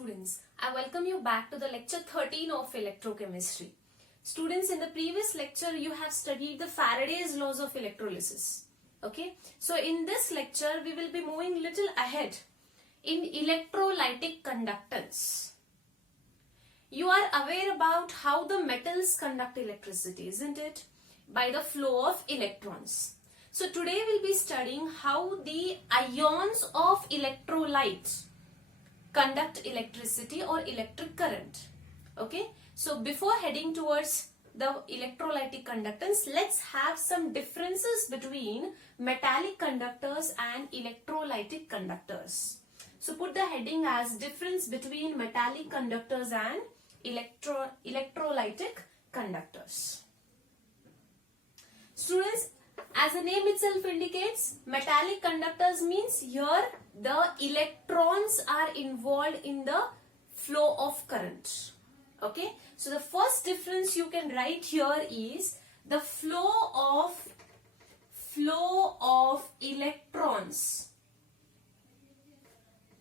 students, I welcome you back to the lecture 13 of electrochemistry. Students, in the previous lecture you have studied the Faraday's laws of electrolysis. Okay, so in this lecture we will be moving little ahead in electrolytic conductance. You are aware about how the metals conduct electricity, isn't it? By the flow of electrons. So today we'll be studying how the ions of electrolytes conduct electricity or electric current. Okay, so before heading towards the electrolytic conductance, let's have some differences between metallic conductors and electrolytic conductors. So put the heading as difference between metallic conductors and electrolytic conductors. Students, as the name itself indicates, metallic conductors means here the electrons are involved in the flow of current. Okay, so the first difference you can write here is the flow of electrons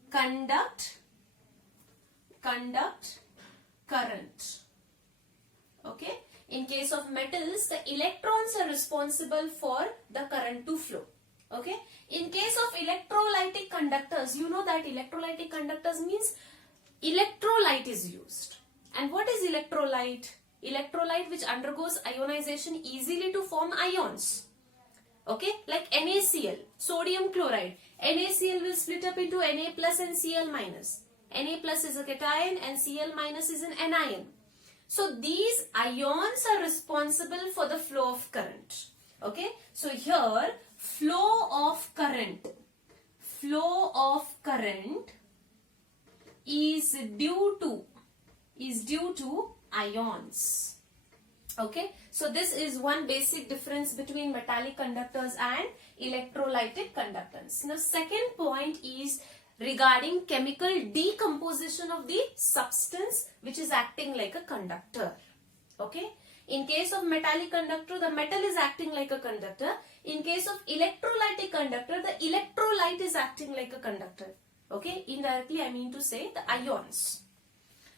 conduct current. Okay, in case of metals, the electrons are responsible for the current to flow. Okay, in case of electrolytic conductors, you know that electrolytic conductors means electrolyte is used. And what is electrolyte? Electrolyte which undergoes ionization easily to form ions. Okay, like NaCl, sodium chloride. NaCl will split up into Na plus and Cl minus. Na plus is a cation and Cl minus is an anion. So these ions are responsible for the flow of current. Okay, so here flow of current is due to ions. Okay, so this is one basic difference between metallic conductors and electrolytic conductance. Now second point is regarding chemical decomposition of the substance which is acting like a conductor. Okay, in case of metallic conductor, the metal is acting like a conductor. In case of electrolytic conductor, the electrolyte is acting like a conductor. Okay, indirectly I mean to say the ions.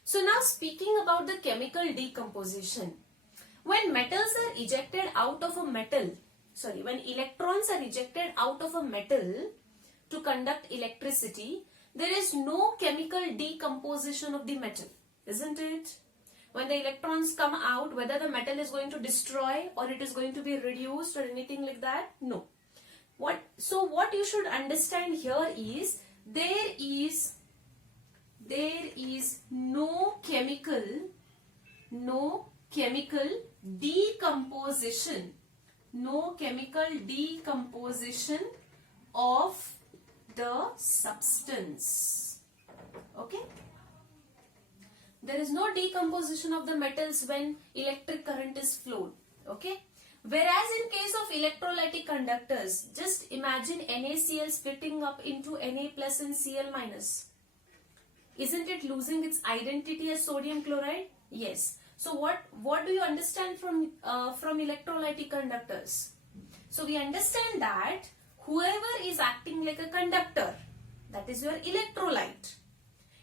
So now speaking about the chemical decomposition. When metals are ejected out of a metal, when electrons are ejected out of a metal to conduct electricity, there is no chemical decomposition of the metal, isn't it? When the electrons come out, whether the metal is going to destroy or it is going to be reduced or anything like that, no. So what you should understand here is there is no chemical decomposition of the substance. Okay, there is no decomposition of the metals when electric current is flowed. Okay, whereas in case of electrolytic conductors, just imagine NaCl splitting up into Na plus and Cl minus. Isn't it losing its identity as sodium chloride? Yes. So what do you understand from electrolytic conductors? So we understand that whoever is acting like a conductor, that is your electrolyte,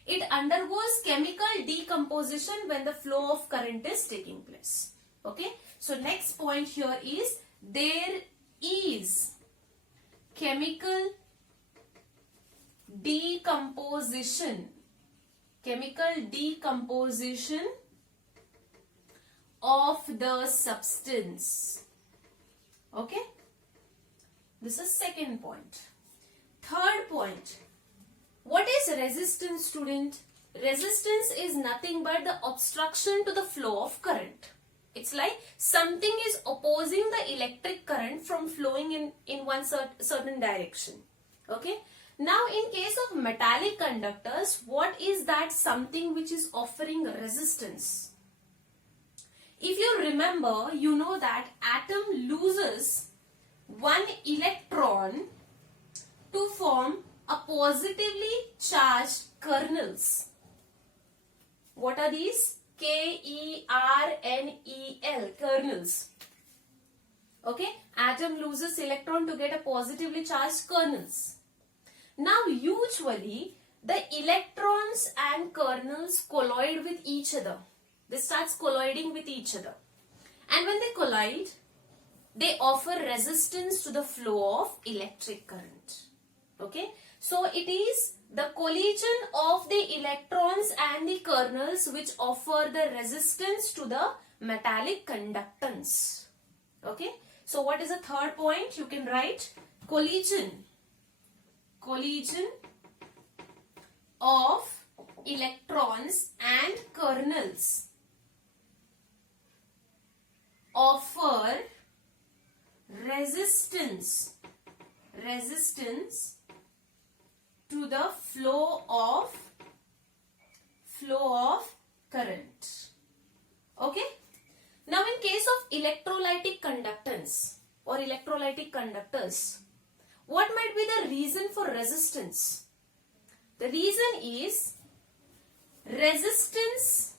it undergoes chemical decomposition when the flow of current is taking place. Okay. So next point here is there is chemical decomposition of the substance. Okay, this is second point. Third point, what is resistance, student? Resistance is nothing but the obstruction to the flow of current. It's like something is opposing the electric current from flowing in one certain direction. Okay, now in case of metallic conductors, what is that something which is offering resistance? If you remember, you know that atom loses one electron to form a positively charged kernels. What are these? Kernel, kernels. Okay, atom loses electron to get a positively charged kernels. Now usually the electrons and kernels collide with each other. They start colliding with each other. And when they collide, they offer resistance to the flow of electric current. Okay. So it is the collision of the electrons and the kernels which offer the resistance to the metallic conductance. Okay. So what is the third point? You can write collision of electrons and kernels offer resistance to the flow of current. Okay. Now in case of electrolytic conductance or electrolytic conductors, what might be the reason for resistance? The reason is resistance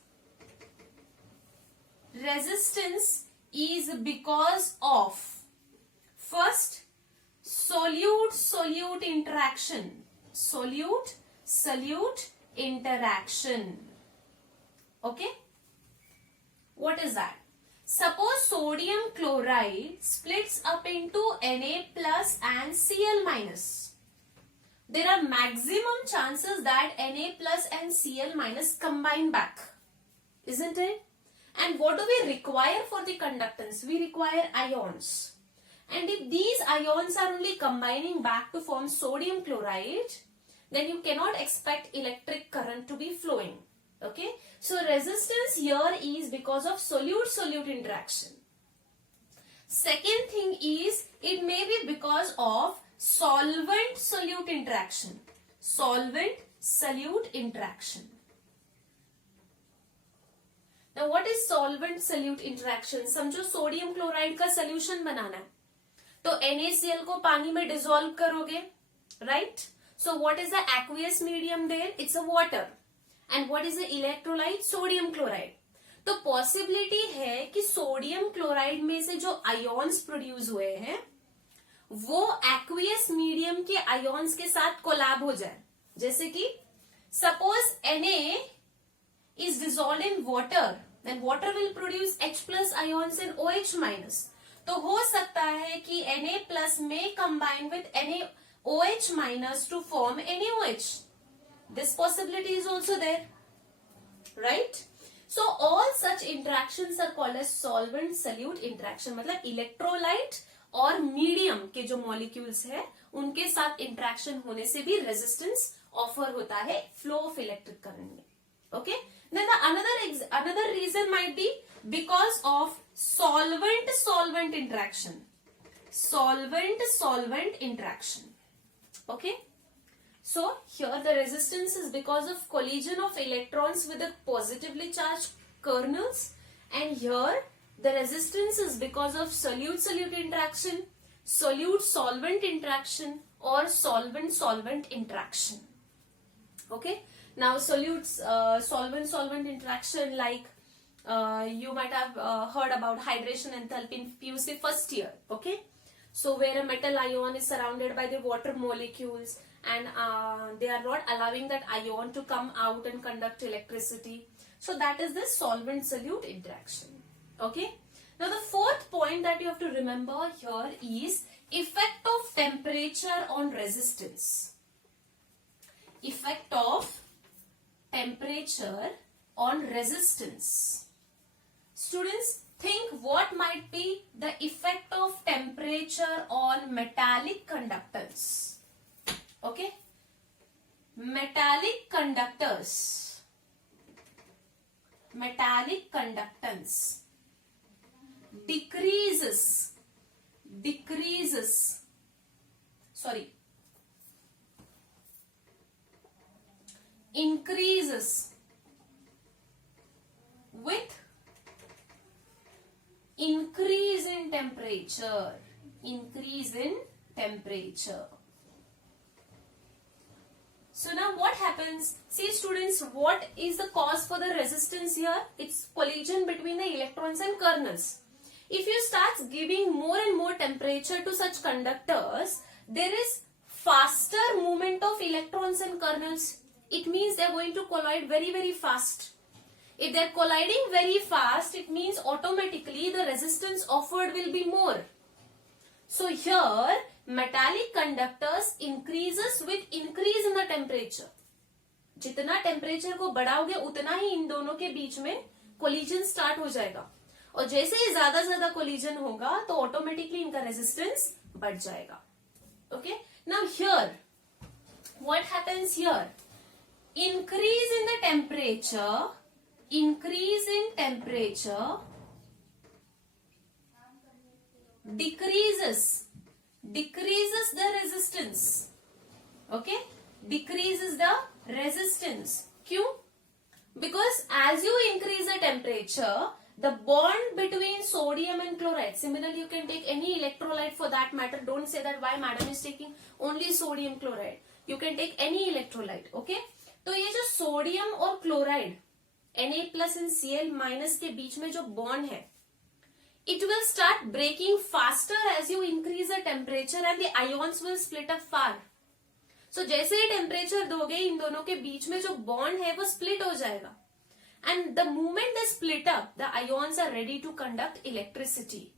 is because of first solute interaction. Solute interaction. Okay. What is that? Suppose sodium chloride splits up into Na plus and Cl minus. There are maximum chances that Na plus and Cl minus combine back. Isn't it? And what do we require for the conductance? We require ions. And if these ions are only combining back to form sodium chloride, then you cannot expect electric current to be flowing. Okay. So resistance here is because of solute-solute interaction. Second thing is it may be because of solvent-solute interaction. Solvent-solute interaction. Now what is solvent-solute interaction? समझो sodium chloride का solution बनाना है तो NaCl को पानी में dissolve करोगे, right? So what is the aqueous medium there? It's a water. And what is the electrolyte? Sodium chloride. तो possibility है कि सोडियम क्लोराइड में से जो आयोन्स प्रोड्यूस हुए हैं वो एक्वियस मीडियम के आयोन्स के साथ कोलैब हो जाए. जैसे कि suppose Na is dissolved in water, then water will produce H plus ions and OH minus. तो हो सकता है कि Na plus may combine with NaOH minus to form NaOH. This possibility is also there, right? So all such interactions are called as solvent-solute interaction. मतलब electrolyte और medium के जो molecules है उनके साथ इंटरेक्शन होने से भी रेजिस्टेंस ऑफर होता है फ्लो ऑफ इलेक्ट्रिक करंट में. Okay. Then the another reason might be because of solvent-solvent interaction. Solvent-solvent interaction. Okay. So here the resistance is because of collision of electrons with the positively charged kernels, and here the resistance is because of solute-solute interaction, solute-solvent interaction, or solvent-solvent interaction. Okay. Now solvent-solvent interaction, like you might have heard about hydration enthalpy in PUC first year. Okay. So where a metal ion is surrounded by the water molecules and they are not allowing that ion to come out and conduct electricity. So that is the solvent-solute interaction. Okay. Now the fourth point that you have to remember here is effect of temperature on resistance. Effect of temperature on resistance. Students, think what might be the effect of temperature on metallic conductance. Okay. Metallic conductors. Metallic conductance decreases. Increases with increase in temperature. So now what happens? See students, what is the cause for the resistance here? It's collision between the electrons and kernels. If you start giving more and more temperature to such conductors, there is faster movement of electrons and kernels. it means they're going to collide very, very fast. If they're colliding very fast, it means automatically the resistance offered will be more. So here, metallic conductors increases with increase in the temperature. जितना temperature को बढ़ाओगे उतना ही इन दोनों के बीच में collision start हो जाएगा, और जैसे ही ज्यादा कोलिजन होगा तो ऑटोमेटिकली इनका रेजिस्टेंस बढ़ जाएगा. Okay, now here what happens here, increase in the temperature decreases the resistance. Okay, decreases the resistance. क्यों? Because as you increase the temperature, the bond between sodium and chloride, similarly you can take any electrolyte for that matter, don't say that why madam is taking only sodium chloride, you can take any electrolyte. Okay, तो ये जो sodium और chloride Na plus and Cl minus के बीच में जो bond है, it will start breaking faster as you increase the temperature and the ions will split up far. So जैसे ही temperature दोगे इन दोनों के बीच में जो बॉन्ड है वो स्प्लिट हो जाएगा, and the moment they split up, the ions are ready to conduct electricity.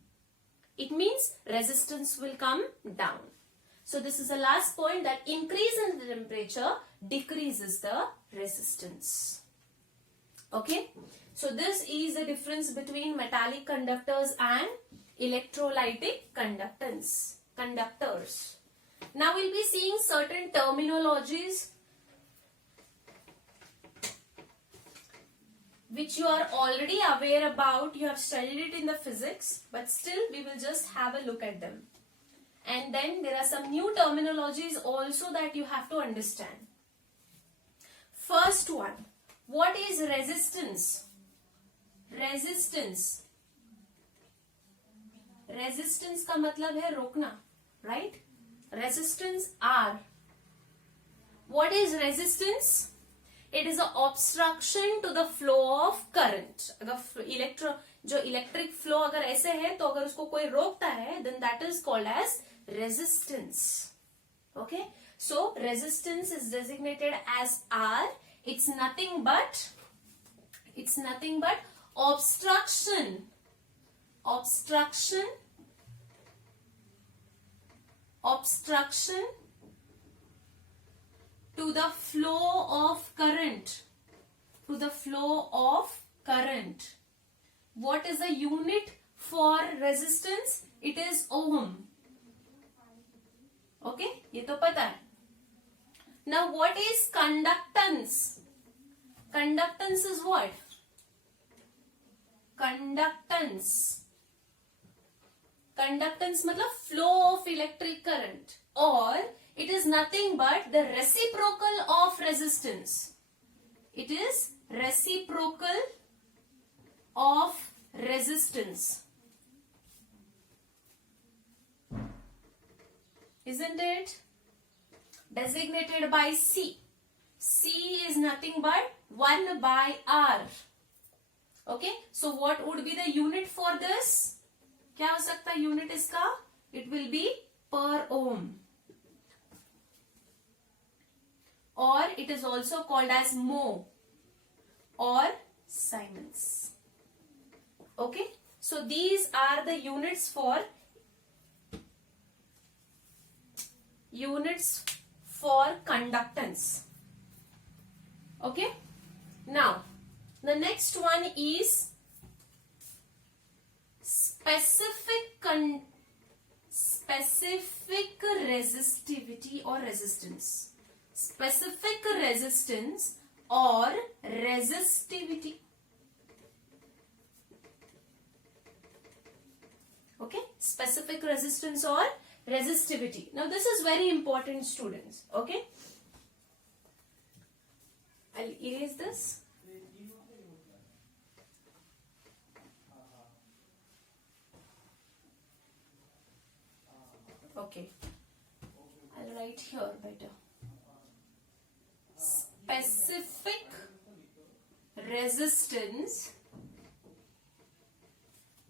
It means resistance will come down. So this is the last point, that increase in the temperature decreases the resistance. Okay, so this is the difference between metallic conductors and electrolytic conductors. Now we'll be seeing certain terminologies which you are already aware about, you have studied it in the physics, but still we will just have a look at them. And then there are some new terminologies also that you have to understand. First one, what is resistance? Resistance का मतलब है रोकना, right? Resistance R. What is resistance? It is an obstruction to the flow of current. अगर जो electric flow अगर ऐसे है तो अगर उसको कोई रोकता है, then that is called as resistance. Okay, so resistance is designated as R. It's nothing but obstruction to the flow of current. What is the unit for resistance? It is ohm. Okay, ये तो पता है. Now what is conductance? Conductance is what? Conductance मतलब flow of electric current, or it is nothing but the reciprocal of resistance. It is reciprocal of resistance. Isn't it? Designated by C. C is nothing but 1 by R. Okay, so what would be the unit for this? क्या हो सकता है unit इसका? It will be per ohm, or it is also called as mho or Siemens. Okay, so these are the units for conductance. Okay, now the next one is specific resistivity or resistance. Specific resistance or resistivity. Okay, specific resistance or resistivity. Now this is very important, students. Okay, I'll erase this. Okay, I'll write here better. Specific resistance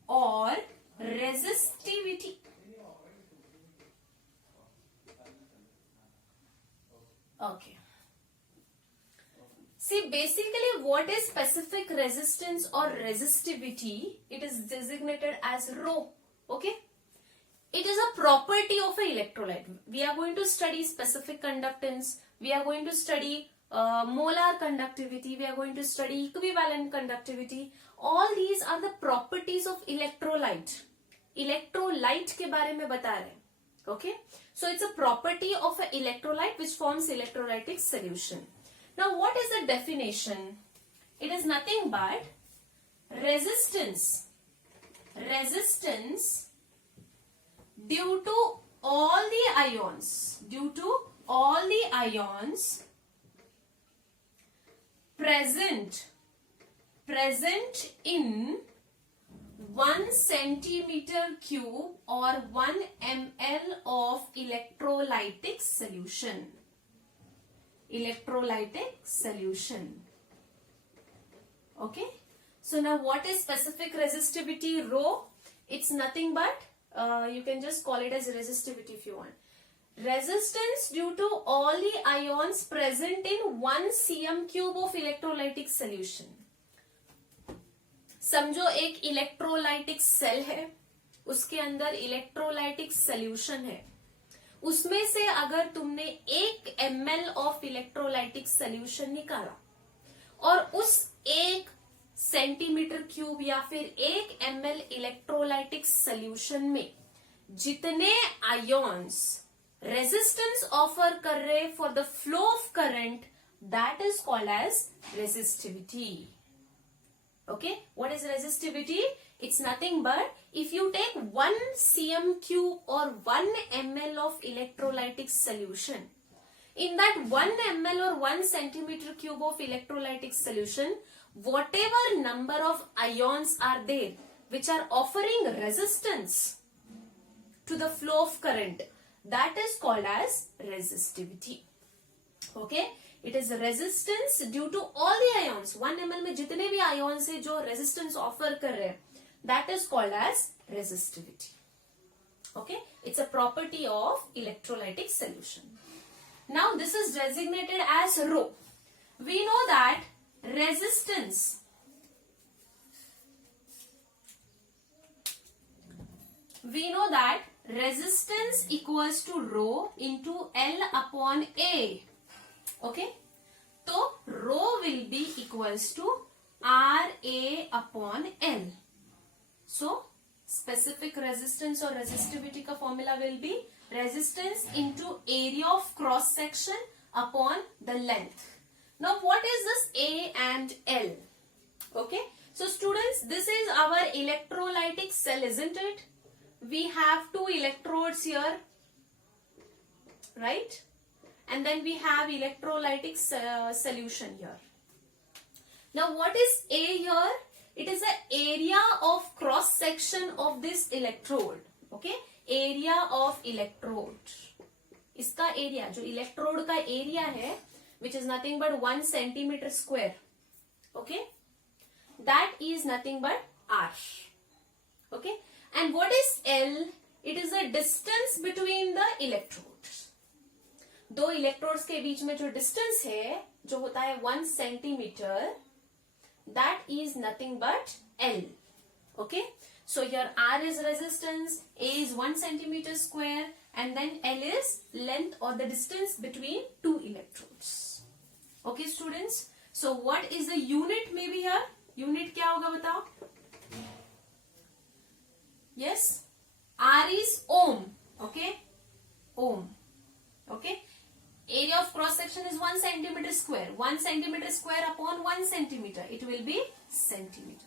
or resistivity. Okay. See, basically what is specific resistance or resistivity? It is designated as rho. Okay. It is a property of an electrolyte. We are going to study specific conductance. We are going to study molar conductivity. We are going to study equivalent conductivity. All these are the properties of electrolyte. Electrolyte के बारे में बता रहे हैं. Okay. So it's a property of an electrolyte which forms electrolytic solution. Now what is the definition? It is nothing but resistance. Resistance due to all the ions. Due to all the ions present in 1 centimeter cube or 1 ml of electrolytic solution. Electrolytic solution. Okay. So now what is specific resistivity? Rho. It's nothing but you can just call it as resistivity if you want. Resistance due to all the ions present in 1 cm cube of electrolytic solution. समझो एक electrolytic cell है, उसके अंदर electrolytic solution है, उसमें से अगर तुमने 1 ml ऑफ इलेक्ट्रोलाइटिक सोल्यूशन निकाला और उस 1 सेंटीमीटर क्यूब या फिर 1 ml इलेक्ट्रोलाइटिक सोल्यूशन में जितने आयोन्स रेजिस्टेंस ऑफर कर रहे for the flow of current, that is called as resistivity. Okay, what is resistivity? It's nothing but if you take 1 cm cube or 1 ml of electrolytic solution, in that 1 ml or 1 centimeter cube of electrolytic solution, whatever number of ions are there which are offering resistance to the flow of current, that is called as resistivity. Okay. It is resistance due to all the ions. 1 ml में जितने भी ions है जो resistance offer कर रहे हैं, that is called as resistivity. Okay, it's a property of electrolytic solution. Now this is designated as rho. We know that resistance equals to rho into L upon A. Okay, so rho will be equals to RA upon L. So specific resistance or resistivity का formula will be resistance into area of cross section upon the length. Now what is this A and L? Okay, so students, this is our electrolytic cell, isn't it? We have 2 electrodes here, right? And then we have electrolytic solution here. Now what is A here? It is the area of cross section of this electrode. Okay, area of electrode. इसका area, जो electrode का area है, which is nothing but 1 centimeter square. Okay, that is nothing but R. Okay, and what is L? It is the distance between the electrodes. दो electrodes के बीच में जो distance है, जो होता है 1 centimetre, that is nothing but L. Okay, so here R is resistance, A is 1 centimeter square, and then L is length or the distance between 2 electrodes. Okay students, so what is the unit maybe here? Unit क्या होगा बताओ? Yes, R is ohm. Okay, ohm. Okay. Area of cross section is 1 centimeter square. 1 centimeter square upon 1 centimeter. It will be centimeter.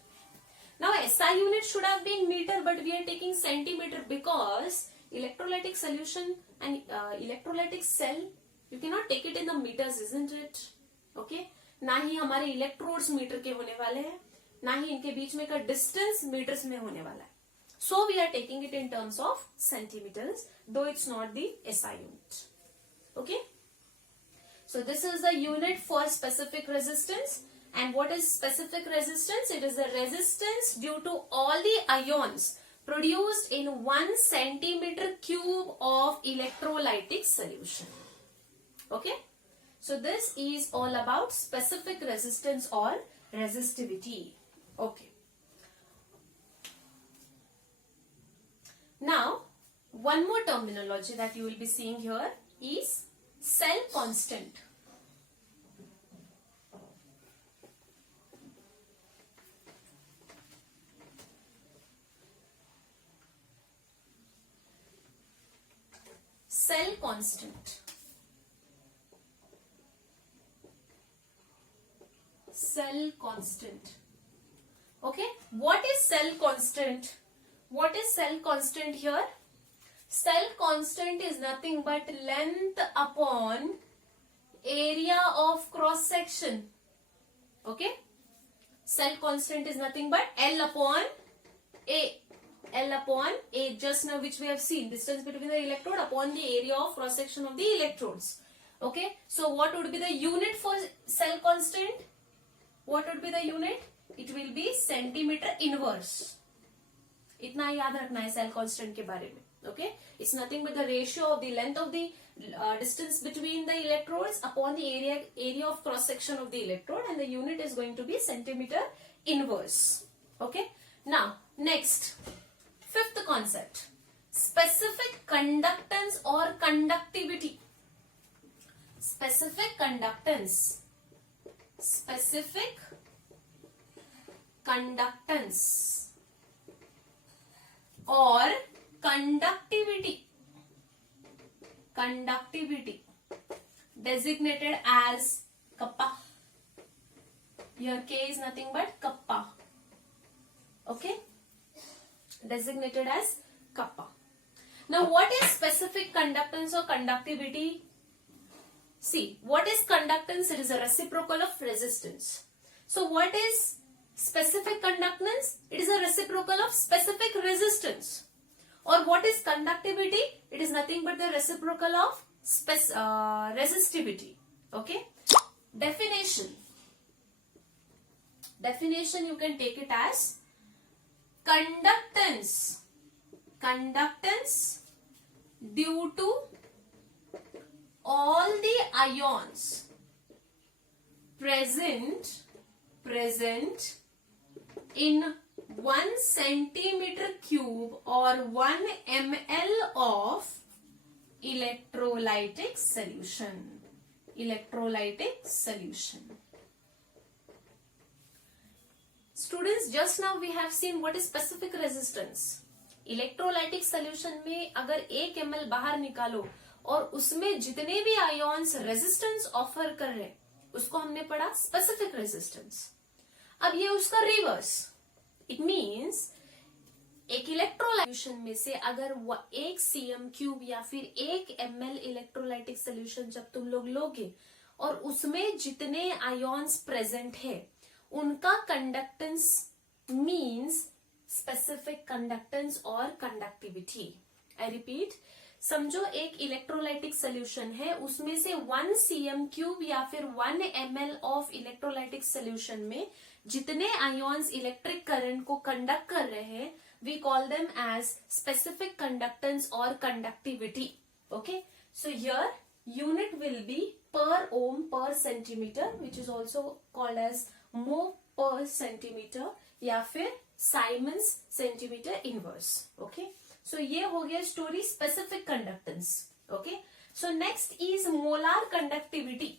Now SI unit should have been meter, but we are taking centimeter because electrolytic solution and electrolytic cell, you cannot take it in the meters, isn't it? Okay. ना ही हमारे electrodes metre के होने वाले हैं, ना ही इनके बीच में का distance meters में होने वाला है. So we are taking it in terms of centimeters, though it's not the SI unit. Okay. So this is the unit for specific resistance. And what is specific resistance? It is the resistance due to all the ions produced in 1 centimeter cube of electrolytic solution. Okay. So this is all about specific resistance or resistivity. Okay. Now, one more terminology that you will be seeing here is cell constant. Cell constant. Cell constant. Okay, what is cell constant? What is cell constant here? Cell constant is nothing but length upon area of cross section. Okay, cell constant is nothing but L upon A. L upon A, just now which we have seen, distance between the electrode upon the area of cross section of the electrodes. Okay, so what would be the unit for cell constant? What would be the unit? It will be centimeter inverse. इतना याद रखना है cell constant के बारे में. Okay, it's nothing but the ratio of the length of the distance between the electrodes upon the area of cross section of the electrode, and the unit is going to be centimeter inverse. Okay, now next, fifth concept, specific conductance or conductivity. Specific conductance. Specific conductance or conductivity. Conductivity designated as kappa. Here K is nothing but kappa. Okay, designated as kappa. Now what is specific conductance or conductivity? See, what is conductance? It is a reciprocal of resistance. So what is specific conductance? It is a reciprocal of specific resistance. Or what is conductivity? It is nothing but the reciprocal of resistivity. Okay. Definition. Definition you can take it as conductance. Conductance due to all the ions present in 1 centimeter cube or 1 ml of electrolytic solution. Electrolytic solution. Students, just now we have seen what is specific resistance. Electrolytic solution में अगर 1 ml बाहर निकालो और उसमें जितने भी ions resistance offer कर रहे हैं उसको हमने पढ़ा स्पेसिफिक रेजिस्टेंस. अब ये उसका रिवर्स. इट मीन्स एक इलेक्ट्रोलाइट में से अगर 1 cm क्यूब या फिर 1 ml इलेक्ट्रोलाइटिक सोल्यूशन जब तुम लोग लोगे और उसमें जितने आयोन्स प्रेजेंट है उनका कंडक्टेंस मीन्स स्पेसिफिक कंडक्टेंस और कंडक्टिविटी. आई रिपीट, समझो एक इलेक्ट्रोलाइटिक सोल्यूशन है, उसमें से 1 cm क्यूब या फिर 1 ml ऑफ इलेक्ट्रोलाइटिक सोल्यूशन में जितने आयोन्स इलेक्ट्रिक करंट को कंडक्ट कर रहे हैं we call them as specific conductance और conductivity. Okay, so here unit will be per ohm per centimetre which is also called as mho per centimetre या फिर siemens centimetre inverse. Okay, so ये हो गया story specific conductance. Okay, so next is molar conductivity.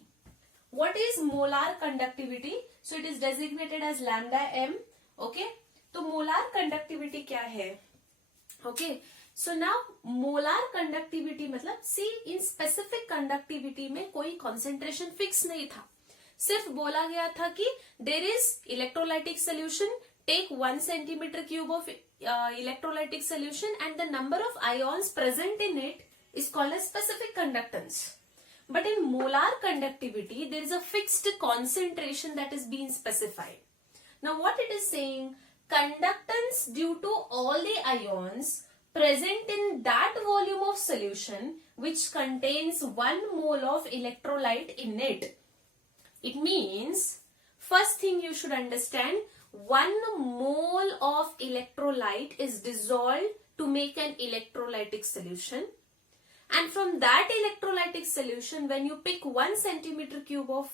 What is molar conductivity? So it is designated as lambda m. Okay, तो molar conductivity क्या है? Okay, so now molar conductivity मतलब see in specific conductivity में कोई concentration fix नहीं था, सिर्फ बोला गया था कि there is electrolytic solution, take 1 centimeter cube of electrolytic solution and the number of ions present in it is called as specific conductance. But in molar conductivity, there is a fixed concentration that is being specified. Now what it is saying, conductance due to all the ions present in that volume of solution which contains 1 mole of electrolyte in it. It means, first thing you should understand, 1 mole of electrolyte is dissolved to make an electrolytic solution. And from that electrolytic solution, when you pick 1 centimeter cube of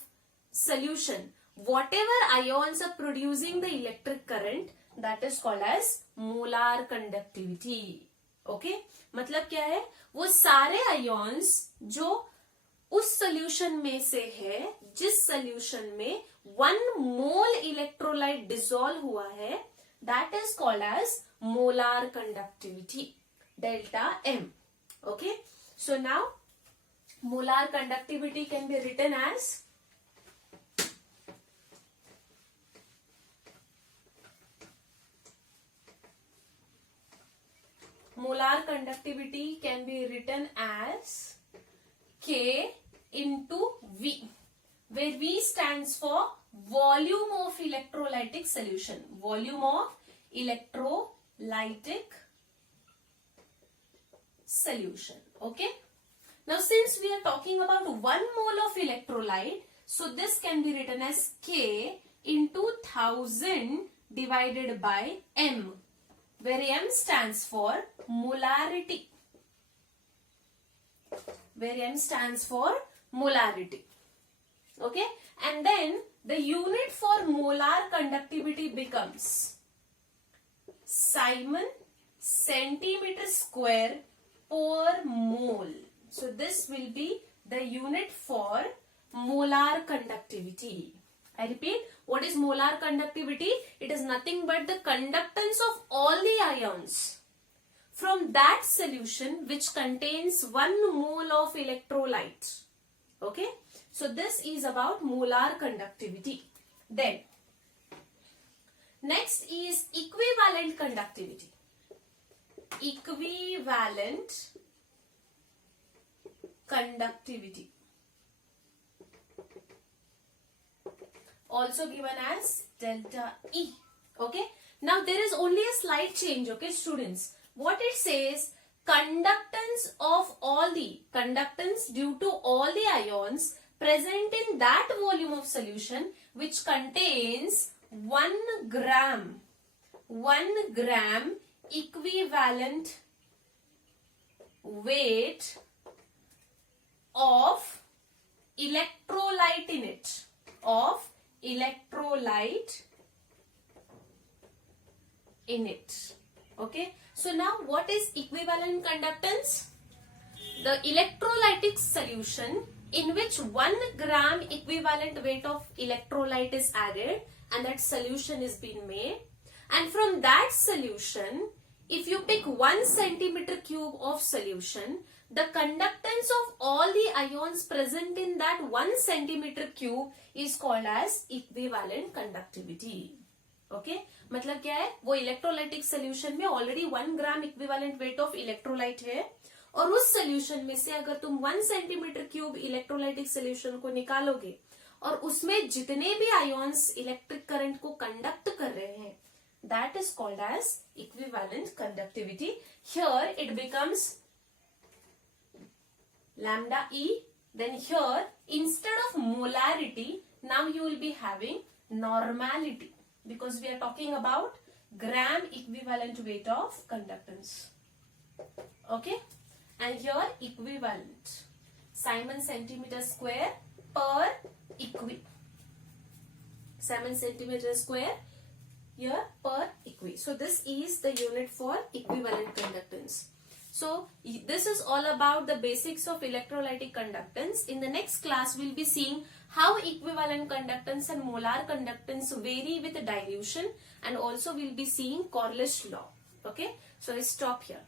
solution, whatever ions are producing the electric current, that is called as molar conductivity. Okay? मतलब क्या है, वो सारे ions जो उस solution में से है, जिस solution में 1 mole electrolyte dissolve हुआ है, that is called as molar conductivity, delta M. Okay? So now molar conductivity can be written as K into V, where V stands for volume of electrolytic solution. Volume of electrolytic solution. Okay? Now since we are talking about 1 mole of electrolyte, so this can be written as K into 1000 divided by M, where M stands for molarity. Okay? And then the unit for molar conductivity becomes Simon centimeter square per mole. So this will be the unit for molar conductivity. I repeat, what is molar conductivity? It is nothing but the conductance of all the ions from that solution which contains 1 mole of electrolyte. Okay? So this is about molar conductivity. Then, next is equivalent conductivity. Equivalent conductivity, also given as delta E. Okay? Now there is only a slight change, okay students. What it says, conductance of all the conductance due to all the ions present in that volume of solution which contains 1 gram equivalent weight of electrolyte in it, Okay? So now what is equivalent conductance? The electrolytic solution in which 1 gram equivalent weight of electrolyte is added and that solution is being made, and from that solution, if you pick 1 centimeter cube of solution, the conductance of all the ions present in that 1 centimeter cube is called as equivalent conductivity. Okay? मतलब क्या है, वो electrolytic solution में already 1 gram equivalent weight of electrolyte है और उस solution में से अगर तुम 1 सेंटीमीटर क्यूब इलेक्ट्रोलाइटिक सोल्यूशन को निकालोगे और उसमें जितने भी आयोन्स इलेक्ट्रिक करंट को कंडक्ट कर रहे हैं, that is called as equivalent conductivity. Here it becomes lambda E. Then here instead of molarity, now you will be having normality, because we are talking about gram equivalent weight of conductance. Okay? And here equivalent. Simon centimeter square per equi. Simon centimeter square here per equi. So this is the unit for equivalent conductance. So this is all about the basics of electrolytic conductance. In the next class, we'll be seeing how equivalent conductance and molar conductance vary with dilution, and also we'll be seeing Corliss law. Okay, so I stop here.